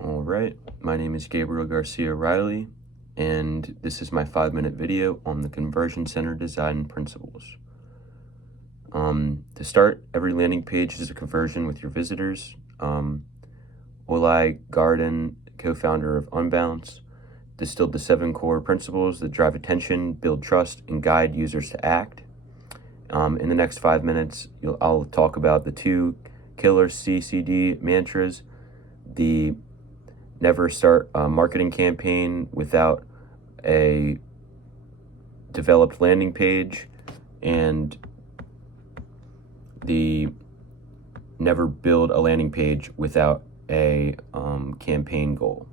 All right, my name is Garcia-Riley, and this is my 5-minute video on the Conversion Center design principles. To start, every landing page is a conversion with your visitors. Oli Gardner, co-founder of Unbounce, distilled the 7 core principles that drive attention, build trust, and guide users to act. In the next 5 minutes, I'll talk about the 2 killer CCD mantras, the never start a marketing campaign without a developed landing page, and the never build a landing page without a campaign goal,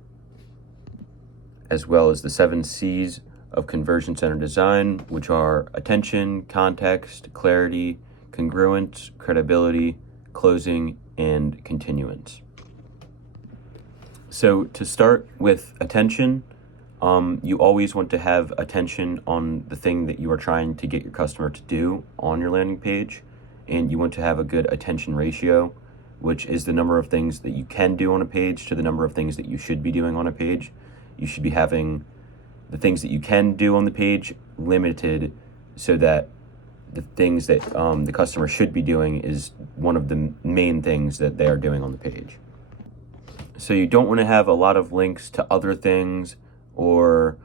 as well as the 7 C's of Conversion Center design, which are attention, context, clarity, congruence, credibility, closing, and continuance. So to start with attention, you always want to have attention on the thing that you are trying to get your customer to do on your landing page, and you want to have a good attention ratio, which is the number of things that you can do on a page to the number of things that you should be doing on a page. You should be having the things that you can do on the page limited so that the things that the customer should be doing is one of the main things that they are doing on the page. So you don't want to have a lot of links to other things or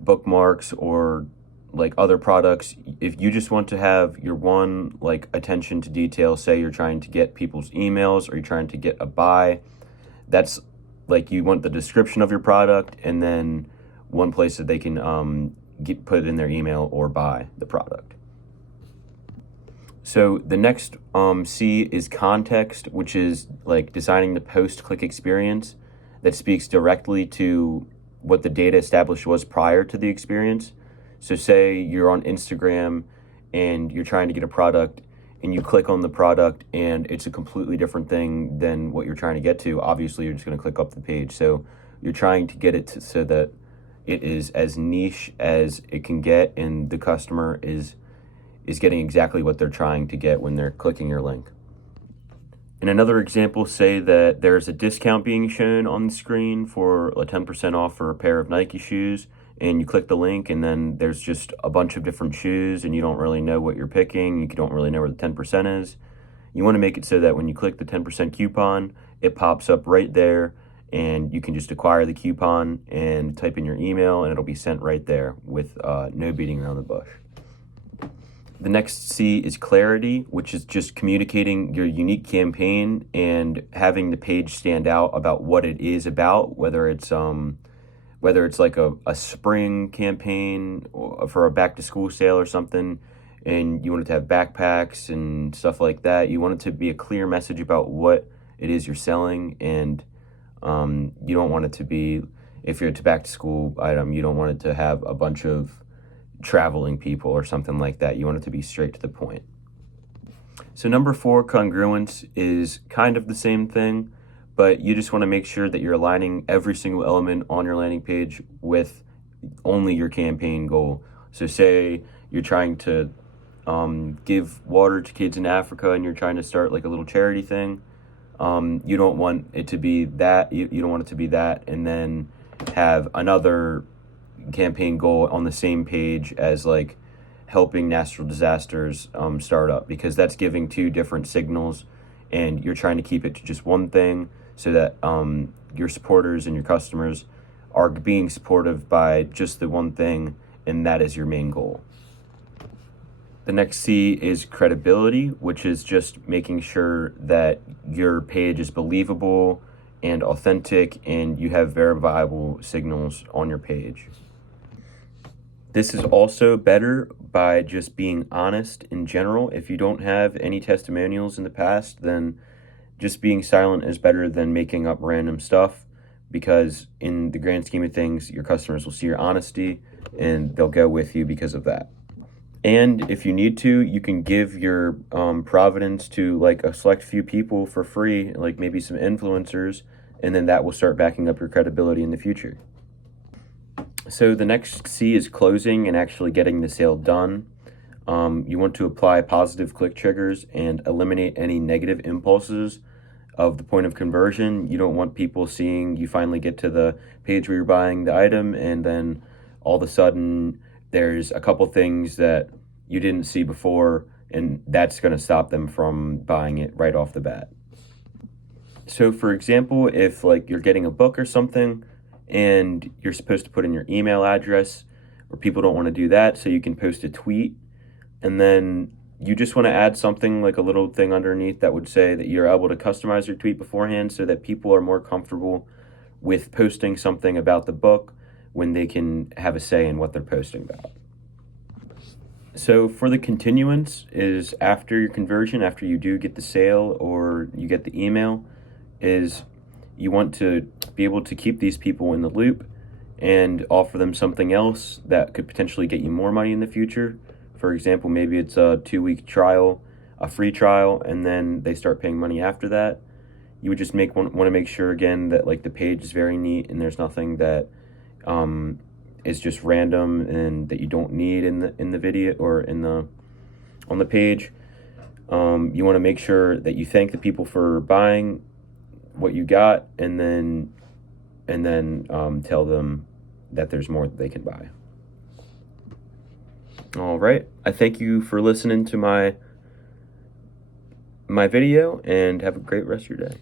bookmarks or like other products. If you just want to have your one like attention to detail, say you're trying to get people's emails or you're trying to get a buy, that's like you want the description of your product and then one place that they can put in their email or buy the product. So the next C is context, which is like designing the post-click experience that speaks directly to what the data established was prior to the experience. So say you're on Instagram and you're trying to get a product and you click on the product and it's a completely different thing than what you're trying to get to. Obviously, you're just going to click up the page. So you're trying to get it so that it is as niche as it can get and the customer is getting exactly what they're trying to get when they're clicking your link. In another example, say that there's a discount being shown on the screen for a 10% off for a pair of Nike shoes, and you click the link and then there's just a bunch of different shoes and you don't really know what you're picking, you don't really know where the 10% is. You want to make it so that when you click the 10% coupon, it pops up right there and you can just acquire the coupon and type in your email and it'll be sent right there with no beating around the bush. The next C is clarity, which is just communicating your unique campaign and having the page stand out about what it is about, whether it's like a spring campaign or for a back to school sale or something, and you want it to have backpacks and stuff like that. You want it to be a clear message about what it is you're selling, and you don't want it to be, if you're a back to school item, you don't want it to have a bunch of traveling people or something like that. You want it to be straight to the point. So number 4, congruence, is kind of the same thing, but you just want to make sure that you're aligning every single element on your landing page with only your campaign goal. So say you're trying to give water to kids in Africa and you're trying to start like a little charity thing. You don't want it to be that. You don't want it to be that and then have another campaign goal on the same page as like helping natural disasters start up, because that's giving 2 different signals and you're trying to keep it to just one thing so that your supporters and your customers are being supportive by just the one thing, and that is your main goal. The next C is credibility, which is just making sure that your page is believable and authentic and you have verifiable signals on your page. This is also better by just being honest in general. If you don't have any testimonials in the past, then just being silent is better than making up random stuff, because in the grand scheme of things, your customers will see your honesty and they'll go with you because of that. And if you need to, you can give your provenance to like a select few people for free, like maybe some influencers, and then that will start backing up your credibility in the future. So the next C is closing and actually getting the sale done. You want to apply positive click triggers and eliminate any negative impulses of the point of conversion. You don't want people seeing you finally get to the page where you're buying the item, and then all of a sudden there's a couple things that you didn't see before, and that's going to stop them from buying it right off the bat. So for example, if like you're getting a book or something and you're supposed to put in your email address, or people don't want to do that, so you can post a tweet, and then you just want to add something like a little thing underneath that would say that you're able to customize your tweet beforehand so that people are more comfortable with posting something about the book when they can have a say in what they're posting about. So for the continuance is after your conversion, after you do get the sale or you get the email, is you want to be able to keep these people in the loop and offer them something else that could potentially get you more money in the future. For example, maybe it's a 2-week trial, a free trial, and then they start paying money after that. You would just want to make sure again that like the page is very neat and there's nothing that is just random and that you don't need in the video or on the page. You want to make sure that you thank the people for buying what you got, and then tell them that there's more that they can buy. All right, I thank you for listening to my video, and have a great rest of your day.